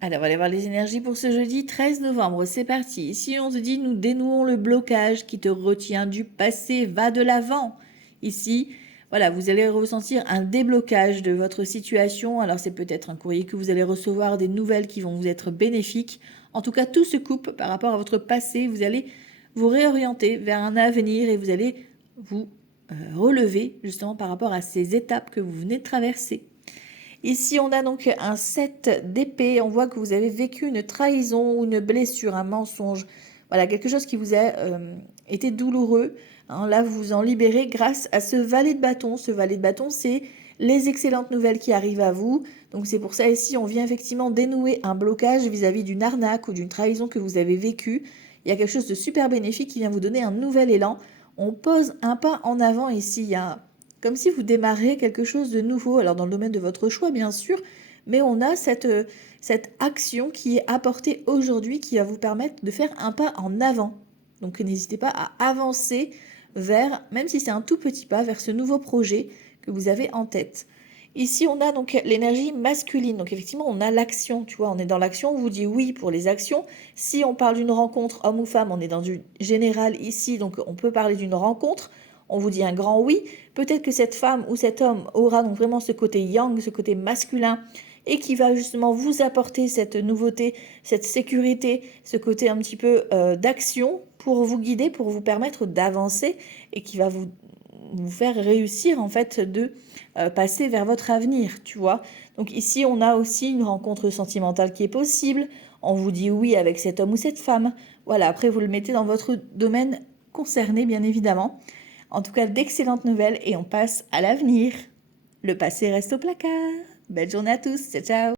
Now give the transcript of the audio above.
Alors, on va aller voir les énergies pour ce jeudi 13 novembre. C'est parti. Ici, on te dit, nous dénouons le blocage qui te retient du passé. Va de l'avant. Ici, voilà, vous allez ressentir un déblocage de votre situation. Alors, c'est peut-être un courrier que vous allez recevoir, des nouvelles qui vont vous être bénéfiques. En tout cas, tout se coupe par rapport à votre passé. Vous allez vous réorienter vers un avenir et vous allez vous relever justement par rapport à ces étapes que vous venez de traverser. Ici, on a donc un 7 d'épée. On voit que vous avez vécu une trahison ou une blessure, un mensonge. Voilà, quelque chose qui vous a été douloureux. Hein, là, vous vous en libérez grâce à ce valet de bâton. Ce valet de bâton, c'est les excellentes nouvelles qui arrivent à vous. Donc, c'est pour ça ici, on vient effectivement dénouer un blocage vis-à-vis d'une arnaque ou d'une trahison que vous avez vécue. Il y a quelque chose de super bénéfique qui vient vous donner un nouvel élan. On pose un pas en avant ici. Il y a comme si vous démarrez quelque chose de nouveau, alors dans le domaine de votre choix bien sûr, mais on a cette action qui est apportée aujourd'hui qui va vous permettre de faire un pas en avant. Donc n'hésitez pas à avancer vers, même si c'est un tout petit pas, vers ce nouveau projet que vous avez en tête. Ici, on a donc l'énergie masculine. Donc effectivement, on a l'action, tu vois, on est dans l'action, on vous dit oui pour les actions. Si on parle d'une rencontre homme ou femme, on est dans du général ici, donc on peut parler d'une rencontre. On vous dit un grand oui. Peut-être que cette femme ou cet homme aura donc vraiment ce côté yang, ce côté masculin, et qui va justement vous apporter cette nouveauté, cette sécurité, ce côté un petit peu d'action pour vous guider, pour vous permettre d'avancer, et qui va vous faire réussir en fait de passer vers votre avenir, tu vois. Donc ici, on a aussi une rencontre sentimentale qui est possible. On vous dit oui avec cet homme ou cette femme. Voilà, après vous le mettez dans votre domaine concerné, bien évidemment. En tout cas, d'excellentes nouvelles et on passe à l'avenir. Le passé reste au placard. Belle journée à tous. Ciao, ciao.